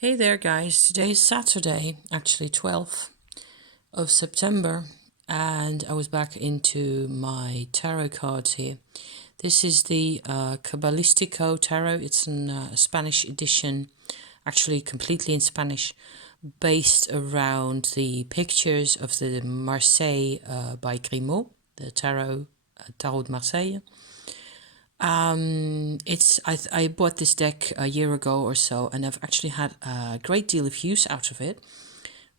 Hey there guys, today is Saturday, actually 12th of September, and I was back into my tarot cards here. This is the Kabbalistico tarot. It's a Spanish edition, actually completely in Spanish, based around the pictures of the Marseille by Grimaud, the Tarot de Marseille. I bought this deck a year ago or so, and I've actually had a great deal of use out of it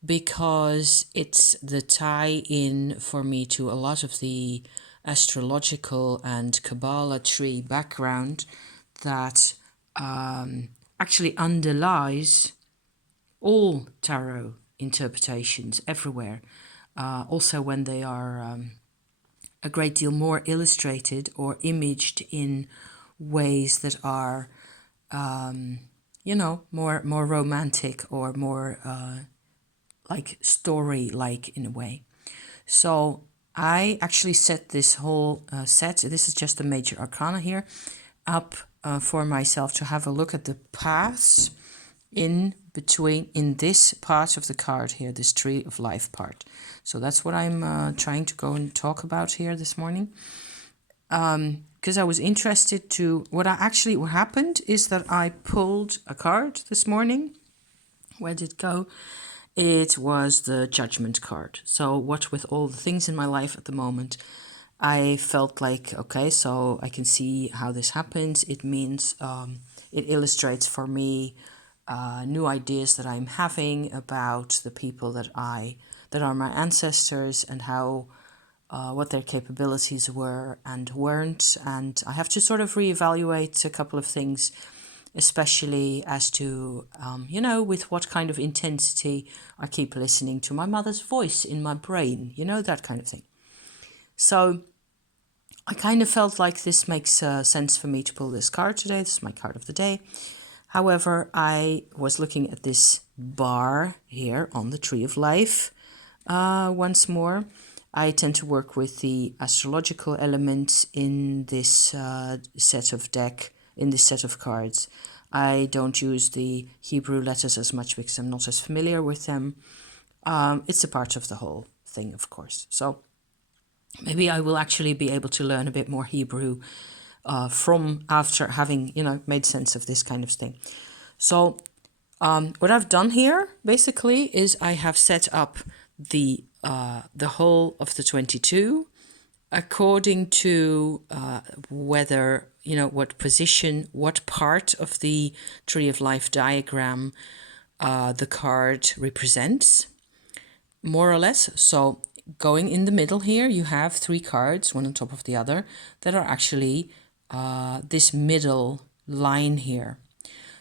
because it's the tie-in for me to a lot of the astrological and Kabbala tree background that actually underlies all tarot interpretations everywhere. Also when they are a great deal more illustrated or imaged in ways that are, more romantic or more like story-like in a way. So I actually set this whole set, this is just the major arcana here, up for myself to have a look at the paths in between, in this part of the card here, this tree of life part. So that's what I'm trying to go and talk about here this morning. Because I was interested to, what happened is that I pulled a card this morning. Where did it go? It was the Judgment card. So what with all the things in my life at the moment, I felt like, okay, so I can see how this happens. It means, it illustrates for me new ideas that I'm having about the people that are my ancestors and how what their capabilities were and weren't. And I have to sort of reevaluate a couple of things, especially as to, with what kind of intensity I keep listening to my mother's voice in my brain, that kind of thing. So I kind of felt like this makes sense for me to pull this card today. This is my card of the day. However, I was looking at this bar here on the Tree of Life once more. I tend to work with the astrological elements in this set of deck, in this set of cards. I don't use the Hebrew letters as much because I'm not as familiar with them. It's a part of the whole thing, of course. So maybe I will actually be able to learn a bit more Hebrew from after having, made sense of this kind of thing. So what I've done here basically is I have set up the whole of the 22 according to whether, what position, what part of the Tree of Life diagram the card represents, more or less. So going in the middle here, you have 3 cards, one on top of the other, that are actually this middle line here.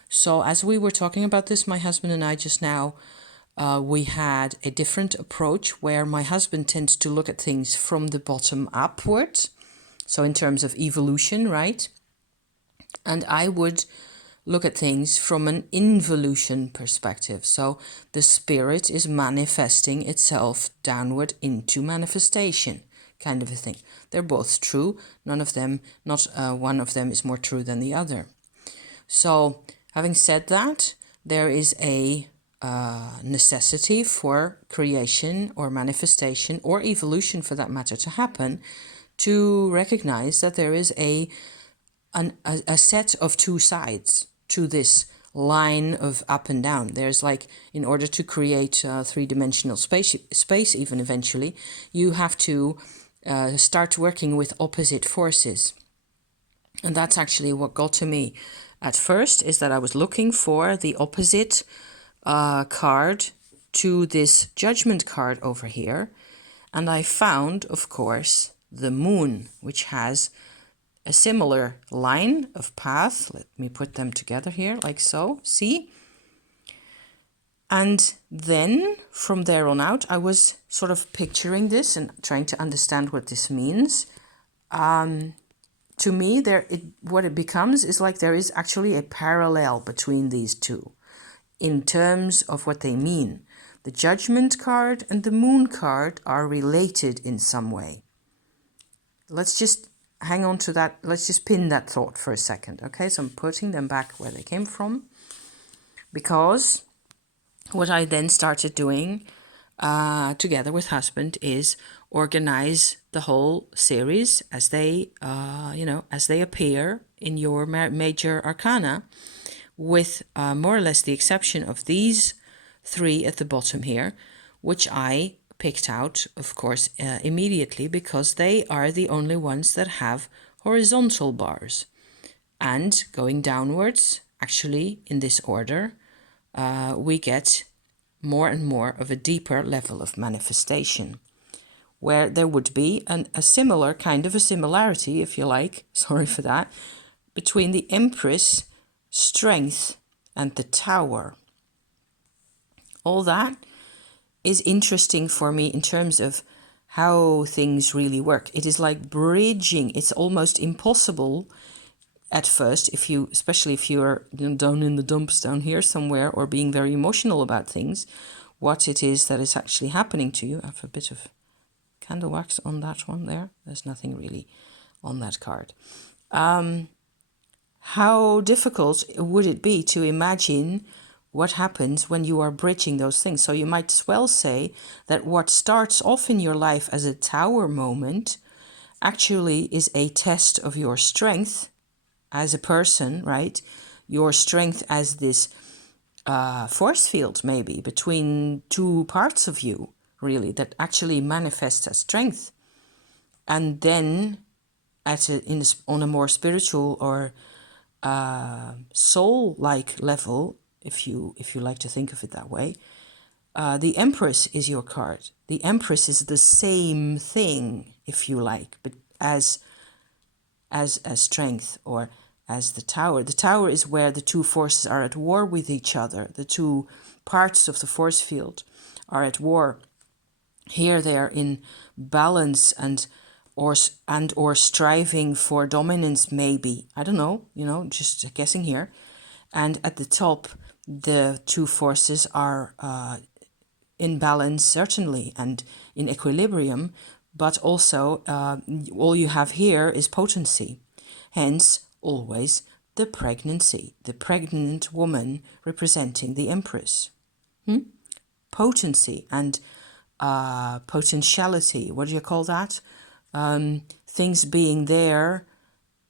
So as we were talking about this, my husband and I just now, we had a different approach where my husband tends to look at things from the bottom upwards. So in terms of evolution, right? And I would look at things from an involution perspective. So the spirit is manifesting itself downward into manifestation, kind of a thing. They're both true. None of them, not one of them is more true than the other. So having said that, there is a necessity for creation or manifestation or evolution for that matter to happen, to recognize that there is a set of 2 sides to this line of up and down. There's like, in order to create a 3-dimensional space even eventually, you have to start working with opposite forces. And that's actually what got to me at first, is that I was looking for the opposite card to this Judgment card over here. And I found, of course, the Moon, which has a similar line of path. Let me put them together here, like so, see? And then from there on out, I was sort of picturing this and trying to understand what this means. To me, what it becomes is like there is actually a parallel between these two in terms of what they mean. The Judgment card and the Moon card are related in some way. Let's just hang on to that. Let's just pin that thought for a second. Okay, so I'm putting them back where they came from, because what I then started doing together with husband is organize the whole series as they, as they appear in your major arcana, with more or less the exception of these three at the bottom here, which I picked out, of course, immediately, because they are the only ones that have horizontal bars. And going downwards, actually in this order, we get more and more of a deeper level of manifestation, where there would be a similar kind of a similarity, if you like, sorry for that, between the Empress, Strength, and the Tower. All that is interesting for me in terms of how things really work. It is like bridging. It's almost impossible at first, especially if you're down in the dumps down here somewhere, or being very emotional about things, what it is that is actually happening to you. I have a bit of candle wax on that one there. There's nothing really on that card. How difficult would it be to imagine what happens when you are bridging those things? So you might as well say that what starts off in your life as a tower moment actually is a test of your strength as a person, right? Your strength as this force field, maybe, between two parts of you, really, that actually manifests as strength. And then on a more spiritual or soul-like level, if you like to think of it that way, the Empress is your card. The Empress is the same thing, if you like, but as strength, or as the Tower. The Tower is where the two forces are at war with each other. The two parts of the force field are at war. Here they are in balance and or striving for dominance, maybe. I don't know, just guessing here. And at the top, the two forces are in balance, certainly, and in equilibrium, but also all you have here is potency. Hence, always the pregnancy, the pregnant woman representing the Empress. Potency and potentiality, what do you call that? Things being there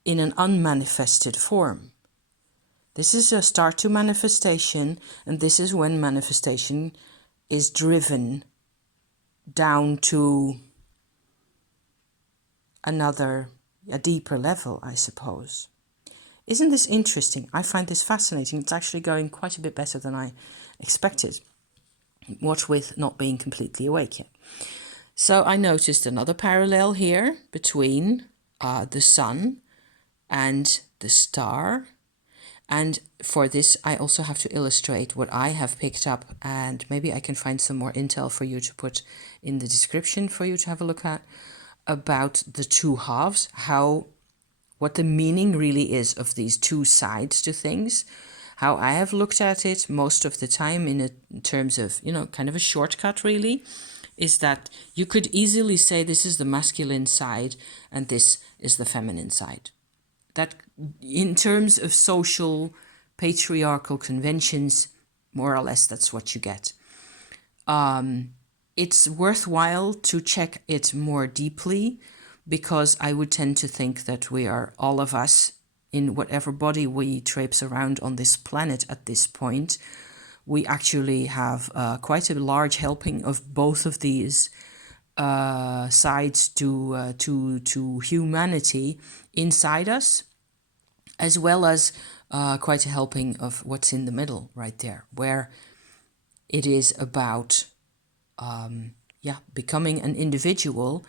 in an unmanifested form. This is a start to manifestation, and this is when manifestation is driven down to a deeper level, I suppose. Isn't this interesting? I find this fascinating. It's actually going quite a bit better than I expected, what with not being completely awake yet. So I noticed another parallel here between the sun and the star. And for this, I also have to illustrate what I have picked up, and maybe I can find some more intel for you to put in the description for you to have a look at, about the two halves, what the meaning really is of these two sides to things. How I have looked at it most of the time in terms of, kind of a shortcut really, is that you could easily say this is the masculine side and this is the feminine side. That in terms of social patriarchal conventions, more or less that's what you get. It's worthwhile to check it more deeply, because I would tend to think that we are, all of us, in whatever body we traipse around on this planet at this point, we actually have quite a large helping of both of these sides to humanity inside us, as well as quite a helping of what's in the middle right there, where it is about becoming an individual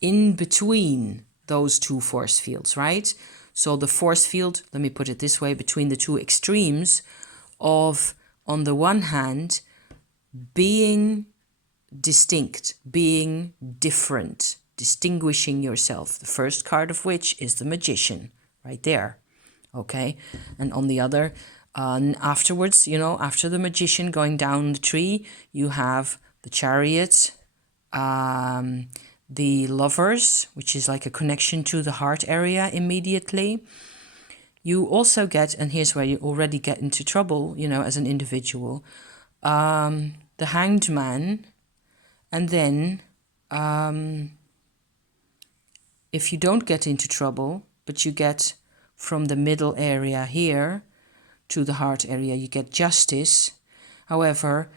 in between those two force fields, right? So the force field, let me put it this way, between the two extremes of, on the one hand, being distinct, being different, distinguishing yourself, the first card of which is the Magician, right there, okay? And on the other, afterwards, after the Magician going down the tree, you have the Chariot, the Lovers, which is like a connection to the heart area immediately. You also get, and here's where you already get into trouble, as an individual, the Hanged Man, and then if you don't get into trouble, but you get from the middle area here to the heart area, you get justice. However,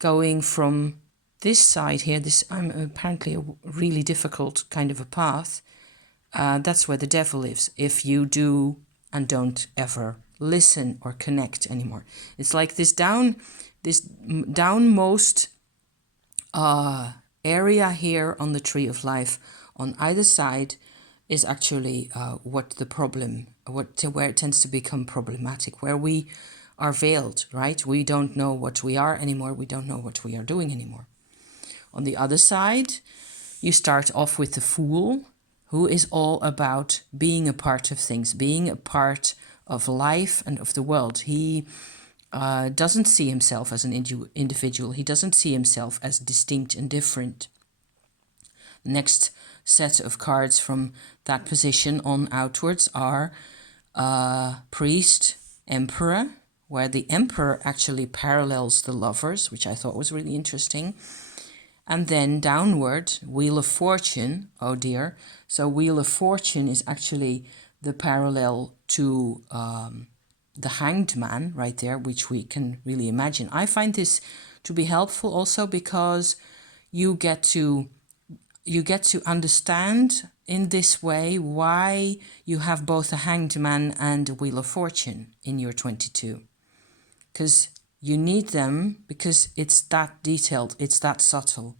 going from this side here, this apparently a really difficult kind of a path, that's where the devil lives, if you do and don't ever listen or connect anymore. It's like this downmost area here on the tree of life on either side is actually what the problem, where it tends to become problematic, where we are veiled, right? We don't know what we are anymore. We don't know what we are doing anymore. On the other side, you start off with the Fool, who is all about being a part of things, being a part of life and of the world. He doesn't see himself as an individual. He doesn't see himself as distinct and different. Next set of cards from that position on outwards are Priest, Emperor, where the Emperor actually parallels the Lovers, which I thought was really interesting. And then downward, Wheel of Fortune. Oh dear. So Wheel of Fortune is actually the parallel to the Hanged Man right there, which we can really imagine. I find this to be helpful also because you get to understand in this way why you have both a Hanged Man and a Wheel of Fortune in your 22. Because you need them, because it's that detailed, it's that subtle.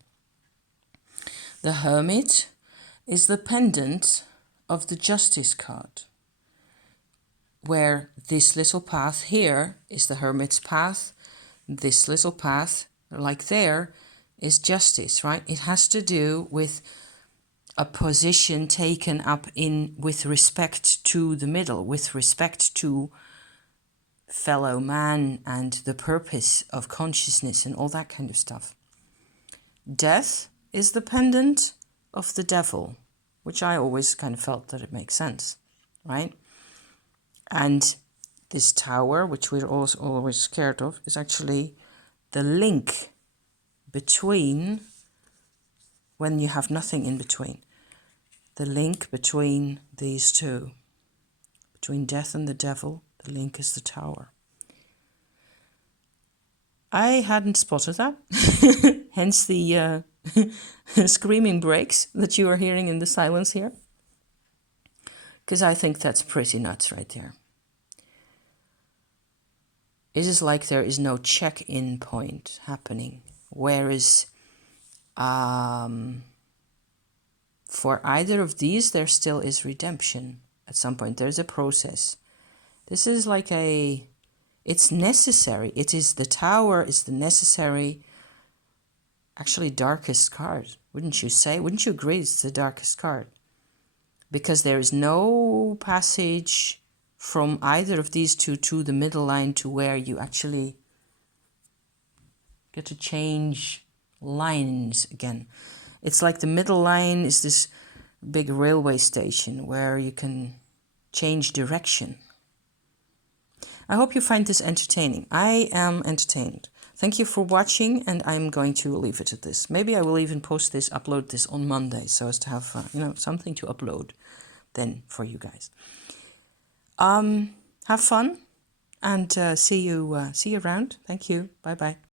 The Hermit is the pendant of the Justice card, where this little path here is the Hermit's path. This little path, like there, is justice, right? It has to do with a position taken up in with respect to the middle, with respect to fellow man and the purpose of consciousness and all that kind of stuff. Death is the pendant of the Devil, which I always kind of felt that it makes sense, right? And this Tower, which we're always scared of, is actually the link between, when you have nothing in between, the link between these two, between death and the devil, the link is the Tower. I hadn't spotted that, hence the screaming breaks that you are hearing in the silence here, because I think that's pretty nuts right there. It is like there is no check-in point happening, whereas for either of these, there still is redemption at some point. There's a process. This is like it's necessary. It is the Tower, is the necessary, actually darkest card, wouldn't you say? Wouldn't you agree it's the darkest card? Because there is no passage from either of these two to the middle line to where you actually get to change lines again. It's like the middle line is this big railway station where you can change direction. I hope you find this entertaining. I am entertained. Thank you for watching, and I'm going to leave it at this. Maybe I will even upload this on Monday, so as to have something to upload then for you guys. Have fun, and see you around. Thank you. Bye bye.